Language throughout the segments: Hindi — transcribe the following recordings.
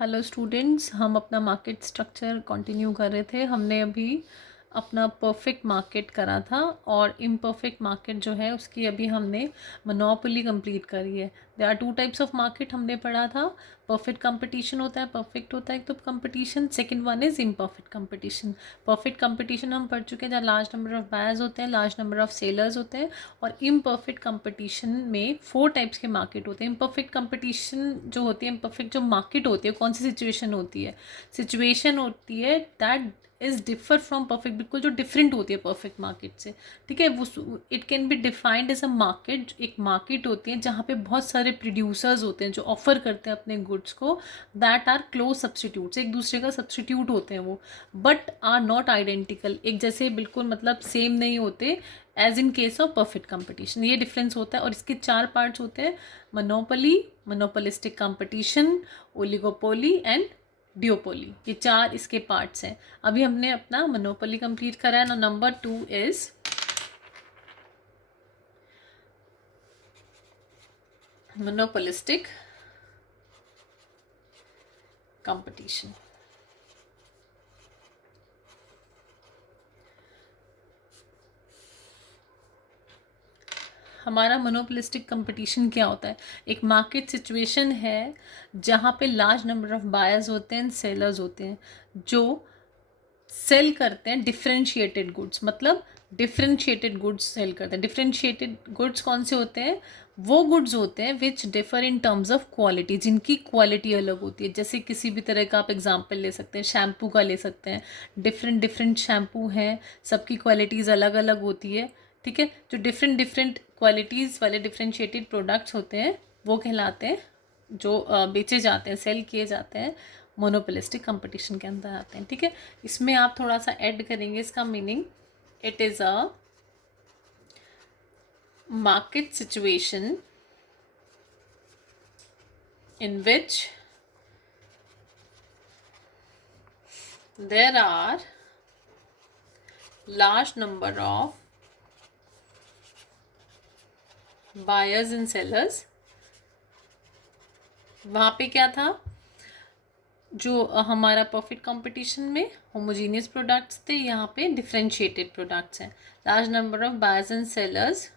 हेलो स्टूडेंट्स, हम अपना मार्केट स्ट्रक्चर कंटिन्यू कर रहे थे। हमने अभी अपना परफेक्ट मार्केट करा था और इम्परफेक्ट मार्केट जो है उसकी अभी हमने मोनोपोली कंप्लीट करी है। There are two types of market हमने पढ़ा था। परफेक्ट कंपटीशन होता है, परफेक्ट होता है तो competition. Second one is imperfect competition. Perfect competition हम पढ़ चुके हैं जहाँ लार्ज नंबर ऑफ बायर्स होते हैं, लार्ज नंबर ऑफ सेलर्स होते हैं। और इम्परफेक्ट कंपटीशन में 4 टाइप्स के मार्केट होते हैं। इम्परफेक्ट कंपटीशन जो होती है, इम्परफेक्ट जो मार्केट होती है, कौन सी सिचुएशन होती है? सिचुएशन होती है that is differ from perfect, बिल्कुल जो डिफरेंट होती है परफेक्ट मार्केट से। ठीक है, वो it can be defined as a market. एक मार्केट होती है जहाँ पे बहुत सारे प्रोड्यूसर्स होते हैं जो ऑफर करते हैं अपने गुड्स को, दैट आर क्लोज सब्सटीट्यूट्स, एक दूसरे का सब्सटीट्यूट होते हैं वो, बट आर नॉट आइडेंटिकल, एक जैसे बिल्कुल मतलब सेम नहीं होते as in case of perfect competition. ये डिफरेंस होता है और इसके 4 पार्ट्स होते हैं: monopoly, monopolistic competition, oligopoly and duopoly. ये 4 इसके पार्ट्स हैं। अभी हमने अपना मोनोपोली कंप्लीट करा है ना। Number 2 is monopolistic competition. हमारा मोनोपोलिस्टिक कंपटीशन क्या होता है? एक मार्केट सिचुएशन है जहाँ पे लार्ज नंबर ऑफ बायर्स होते हैं, सेलर्स होते हैं जो सेल करते हैं डिफ्रेंशिएटेड गुड्स। मतलब डिफ्रेंशिएटेड गुड्स सेल करते हैं। डिफ्रेंशिएटेड गुड्स कौन से होते हैं? वो गुड्स होते हैं विच differ in terms of quality, जिनकी क्वालिटी अलग होती है। जैसे किसी भी तरह का आप एग्जांपल ले सकते हैं, शैम्पू का ले सकते हैं। डिफरेंट डिफरेंट शैम्पू हैं, सबकी क्वालिटीज़ अलग अलग होती है। ठीक है, जो डिफरेंट डिफरेंट क्वालिटीज़ वाले डिफ्रेंशिएटेड प्रोडक्ट्स होते हैं वो कहलाते हैं, जो बेचे जाते हैं, सेल किए जाते हैं, मोनोपोलिस्टिक कंपटीशन के अंदर आते हैं। ठीक है, इसमें आप थोड़ा सा ऐड करेंगे इसका meaning. It is a market situation in which there are large number of buyers and sellers। वहाँ पे क्या था? जो हमारा परफेक्ट कंपटीशन में होमोजीनियस प्रोडक्ट्स थे, यहाँ पे डिफ्रेंशिएटेड प्रोडक्ट्स हैं। Large number of buyers and sellers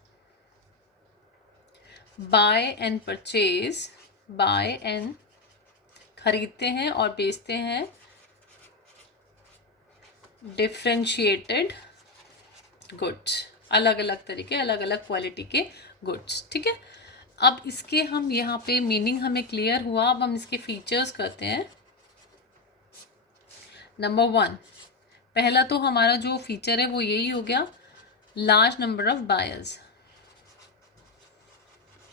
buy and purchase, buy and खरीदते हैं और बेचते हैं डिफ्रेंशिएटेड गुड्स, अलग अलग तरीके, अलग अलग क्वालिटी के गुड्स। ठीक है, अब इसके हम यहाँ पे मीनिंग हमें क्लियर हुआ। अब हम इसके फीचर्स करते हैं। नंबर 1, पहला तो हमारा जो फीचर है वो यही हो गया, large number of buyers.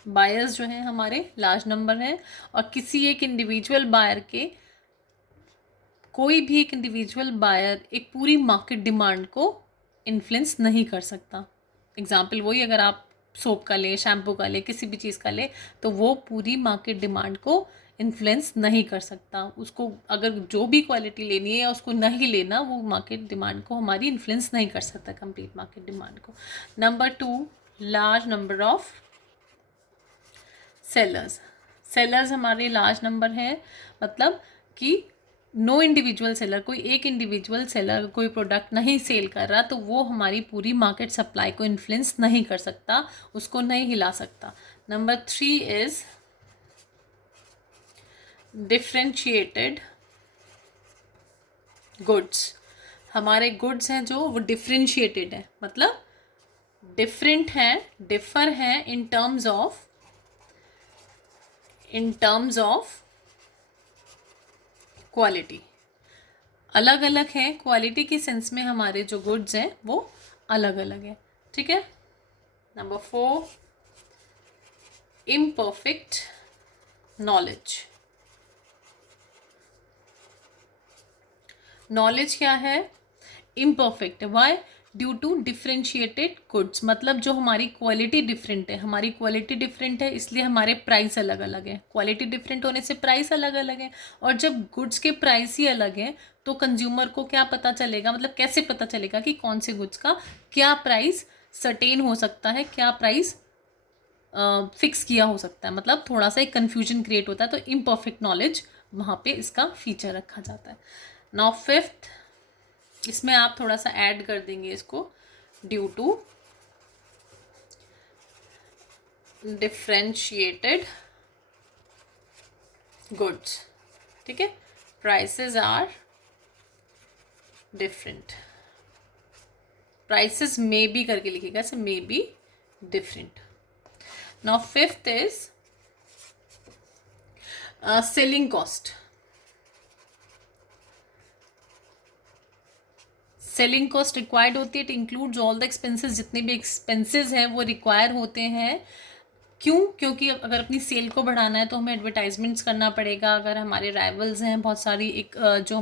Buyers जो हैं हमारे लार्ज नंबर हैं और किसी एक इंडिविजुअल बायर के, कोई भी एक इंडिविजुअल बायर एक पूरी मार्केट डिमांड को इन्फ्लुएंस नहीं कर सकता। एग्जाम्पल वही, अगर आप सोप का लें, शैम्पू का लें, किसी भी चीज़ का लें, तो वो पूरी मार्केट डिमांड को इन्फ्लुएंस नहीं कर सकता। उसको अगर जो भी क्वालिटी लेनी है या उसको नहीं लेना, वो मार्केट डिमांड को हमारी इन्फ्लुएंस नहीं कर सकता, कंप्लीट मार्केट डिमांड को। Number 2, large number of sellers. Sellers हमारे लार्ज नंबर है, मतलब कि नो इंडिविजुअल सेलर, कोई एक इंडिविजुअल सेलर कोई प्रोडक्ट नहीं सेल कर रहा तो वो हमारी पूरी मार्केट सप्लाई को इन्फ्लुएंस नहीं कर सकता, उसको नहीं हिला सकता। Number 3 is differentiated goods. हमारे गुड्स हैं जो वो डिफ्रेंशिएटेड है, मतलब डिफरेंट हैं, डिफर हैं इन टर्म्स ऑफ क्वालिटी, अलग अलग है। क्वालिटी के सेंस में हमारे जो गुड्स हैं वो अलग अलग है। ठीक है। Number 4, imperfect knowledge. नॉलेज क्या है? Imperfect. Why? Due to differentiated goods, मतलब जो हमारी क्वालिटी डिफरेंट है, हमारी क्वालिटी डिफरेंट है इसलिए हमारे प्राइस अलग अलग है। क्वालिटी डिफरेंट होने से प्राइस अलग अलग है, और जब गुड्स के प्राइस ही अलग हैं तो कंज्यूमर को क्या पता चलेगा, मतलब कैसे पता चलेगा कि कौन से गुड्स का क्या प्राइस सर्टेन हो सकता है, क्या प्राइस फिक्स किया हो सकता है। मतलब थोड़ा सा एक कन्फ्यूजन क्रिएट होता है, तो इम्परफेक्ट नॉलेज वहाँ पे इसका फीचर रखा जाता है। नाउ फिफ्थ, इसमें आप थोड़ा सा ऐड कर देंगे इसको, ड्यू टू डिफ्रेंशिएटेड गुड्स, ठीक है, prices are different, prices may be करके लिखिएगा, ऐसे may be different. Now fifth is selling cost. Selling cost required होती है, it includes all the expenses, जितने भी एक्सपेंसेस हैं वो रिक्वायर होते हैं। क्यों? क्योंकि अगर अपनी सेल को बढ़ाना है तो हमें एडवर्टाइजमेंट्स करना पड़ेगा। अगर हमारे राइवल्स हैं बहुत सारी, एक जो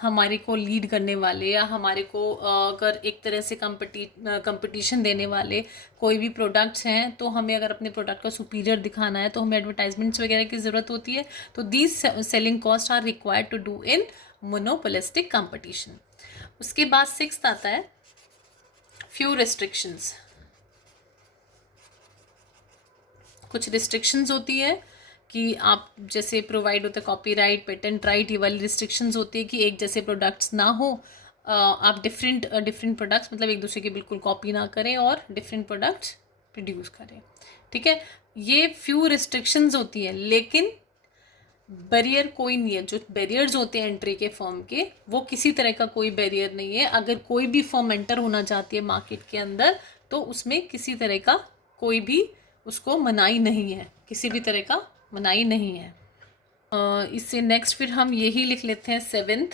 हमारे को लीड करने वाले, या हमारे को अगर एक तरह से कंपटीशन देने वाले कोई भी प्रोडक्ट्स हैं, तो हमें अगर अपने प्रोडक्ट को सुपीरियर दिखाना है तो हमें एडवर्टाइजमेंट्स वगैरह की ज़रूरत होती है। तो these selling cost are required to do in monopolistic competition. उसके बाद सिक्स्थ आता है फ्यू रिस्ट्रिक्शंस। कुछ रिस्ट्रिक्शंस होती है कि आप जैसे प्रोवाइड होता है कॉपीराइट, पेटेंट राइट, ये वाली रिस्ट्रिक्शंस होती है कि एक जैसे प्रोडक्ट्स ना हो, आप डिफरेंट प्रोडक्ट्स मतलब एक दूसरे की बिल्कुल कॉपी ना करें और डिफरेंट प्रोडक्ट्स प्रोड्यूस करें, ठीक है। ये फ्यू रिस्ट्रिक्शंस होती है, लेकिन बैरियर कोई नहीं है। जो बैरियर्स होते हैं एंट्री के फर्म के, वो किसी तरह का कोई बैरियर नहीं है। अगर कोई भी फर्म एंटर होना चाहती है मार्केट के अंदर, तो उसमें किसी तरह का कोई भी उसको मनाही नहीं है, किसी भी तरह का मनाही नहीं है। इससे नेक्स्ट फिर हम यही लिख लेते हैं seventh,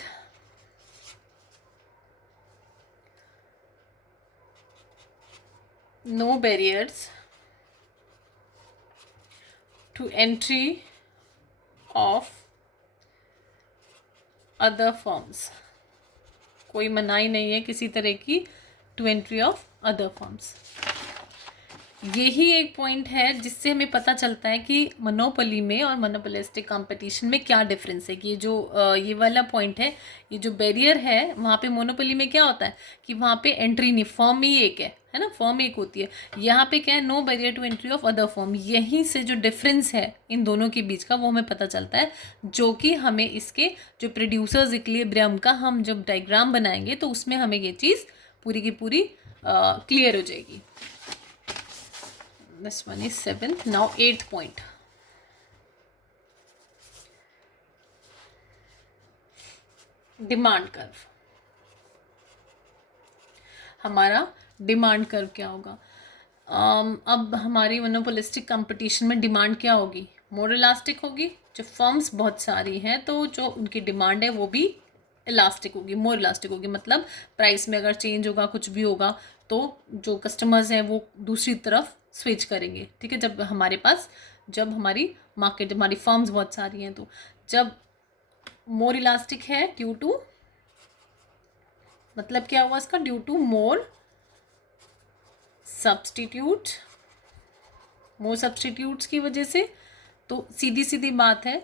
no barriers to entry of other firms. कोई मनाही नहीं है किसी तरह की to entry of other firms. यही एक पॉइंट है जिससे हमें पता चलता है कि मोनोपोली में और मोनोपोलिस्टिक कंपटीशन में क्या डिफरेंस है। कि ये जो ये वाला पॉइंट है, ये जो बैरियर है, वहाँ पे मोनोपोली में क्या होता है कि वहाँ पे एंट्री नहीं, फर्म ही एक है ना, फर्म एक होती है। यहाँ पे क्या है, no barrier to entry of other firm. यहीं से जो डिफरेंस है इन दोनों के बीच का, वो हमें पता चलता है, जो कि हमें इसके जो प्रोड्यूसर्स इक्विलिब्रियम का हम जब डायग्राम बनाएंगे तो उसमें हमें ये चीज़ पूरी की पूरी क्लियर हो जाएगी। This one is seventh. Now eighth point. Demand curve. हमारा डिमांड कर्व क्या होगा? अब हमारी मोनोपोलिस्टिक कंपटीशन में डिमांड क्या होगी? मोर इलास्टिक होगी। जो फर्म्स बहुत सारी हैं तो जो उनकी डिमांड है वो भी इलास्टिक होगी, मोर इलास्टिक होगी। मतलब प्राइस में अगर चेंज होगा, कुछ भी होगा, तो जो कस्टमर्स हैं वो दूसरी तरफ स्विच करेंगे, ठीक है। जब हमारी मार्केट, हमारी फर्म्स बहुत सारी हैं, तो जब मोर इलास्टिक है ड्यू टू, मतलब क्या हुआ इसका, ड्यू टू मोर सब्सटीट्यूट्स की वजह से। तो सीधी सीधी बात है,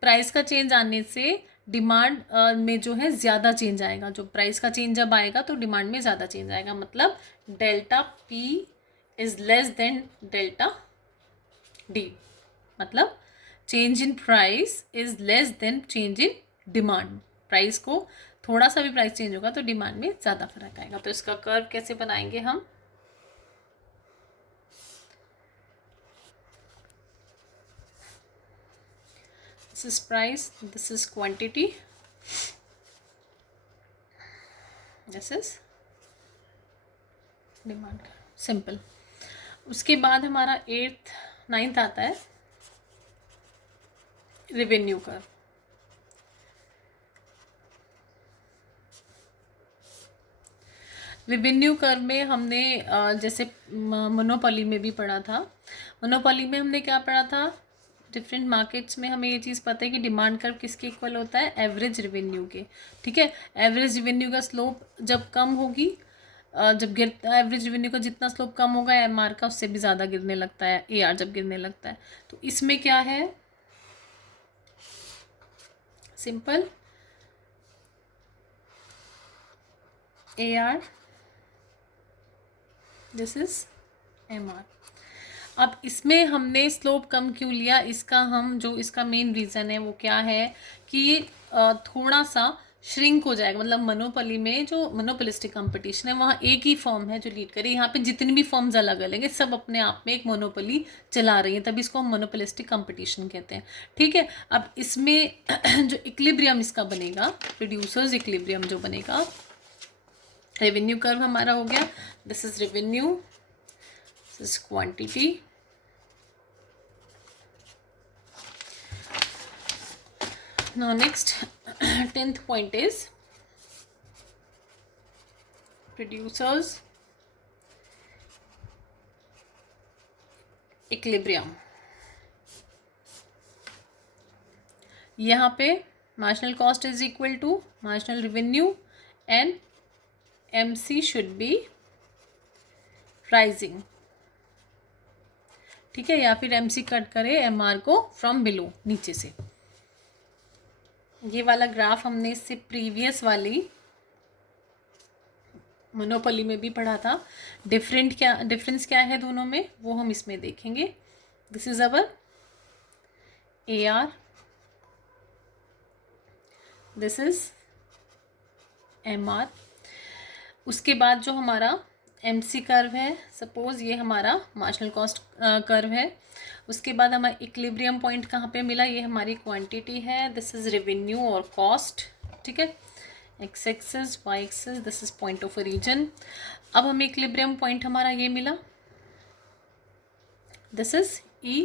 प्राइस का चेंज आने से डिमांड में जो है ज़्यादा चेंज आएगा। जो प्राइस का चेंज जब आएगा तो डिमांड में ज़्यादा चेंज आएगा। मतलब delta P is less than delta D. मतलब change in price is less than change in demand. Price को थोड़ा सा भी प्राइस चेंज होगा तो डिमांड में ज़्यादा फर्क आएगा। तो इसका कर्व कैसे बनाएंगे हम? This is price, this is quantity, this is demand. Simple. उसके बाद हमारा 8th 9th आता है रेवेन्यू कर्व। रेवेन्यू कर्व में हमने जैसे मोनोपोली में भी पढ़ा था, मोनोपोली में हमने क्या पढ़ा था, डिफरेंट मार्केट्स में हमें ये चीज़ पता है कि डिमांड कर्व किसके इक्वल होता है, एवरेज रेवेन्यू के, ठीक है। एवरेज रेवेन्यू का स्लोप जब कम होगी, जब गिरता है एवरेज रेवेन्यू का जितना स्लोप कम होगा, एमआर का उससे भी ज़्यादा गिरने लगता है, एआर जब गिरने लगता है। तो इसमें क्या है, simple, AR, this is MR. अब इसमें हमने स्लोप कम क्यों लिया, इसका हम जो इसका मेन रीज़न है वो क्या है कि ये थोड़ा सा श्रिंक हो जाएगा। मतलब मोनोपोली में जो मोनोपोलिस्टिक कंपटीशन है वहाँ एक ही फर्म है जो लीड करे, यहाँ पे जितनी भी फर्म्स अलग अलग है सब अपने आप में एक मोनोपोली चला रही हैं, तभी इसको हम मोनोपोलिस्टिक कंपटीशन कहते हैं। ठीक है, अब इसमें जो इक्विलिब्रियम इसका बनेगा, प्रोड्यूसर्स इक्विलिब्रियम जो बनेगा, रेवेन्यू कर्व हमारा हो गया, this is revenue, this is quantity, now next 10th point is producers equilibrium। यहाँ पे marginal cost is equal to marginal revenue and MC should be rising। ठीक है, या फिर MC कट करे MR को फ्रॉम बिलो, नीचे से। ये वाला ग्राफ हमने इससे प्रीवियस वाली मोनोपोली में भी पढ़ा था। डिफरेंस क्या है दोनों में वो हम इसमें देखेंगे। This is our AR, this is MR। उसके बाद जो हमारा MC कर्व है, सपोज ये हमारा मार्जिनल कॉस्ट कर्व है। उसके बाद हमारा इक्विलिब्रियम पॉइंट कहाँ पे मिला, ये हमारी क्वांटिटी है, दिस इज रेवेन्यू और कॉस्ट। ठीक है, X axis Y axis, this is point of origin. अब हमें इक्विलिब्रियम पॉइंट हमारा ये मिला, दिस इज E,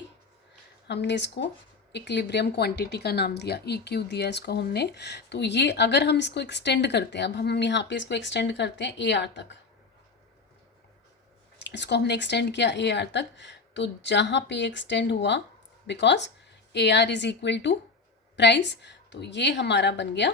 हमने इसको इक्विलिब्रियम क्वांटिटी का नाम दिया, EQ दिया इसको हमने। तो ये अगर हम इसको एक्सटेंड करते हैं, अब हम यहाँ पे इसको एक्सटेंड करते हैं AR तक, इसको हमने एक्सटेंड किया AR तक, तो जहाँ पे एक्सटेंड हुआ because AR is equal to price, तो ये हमारा बन गया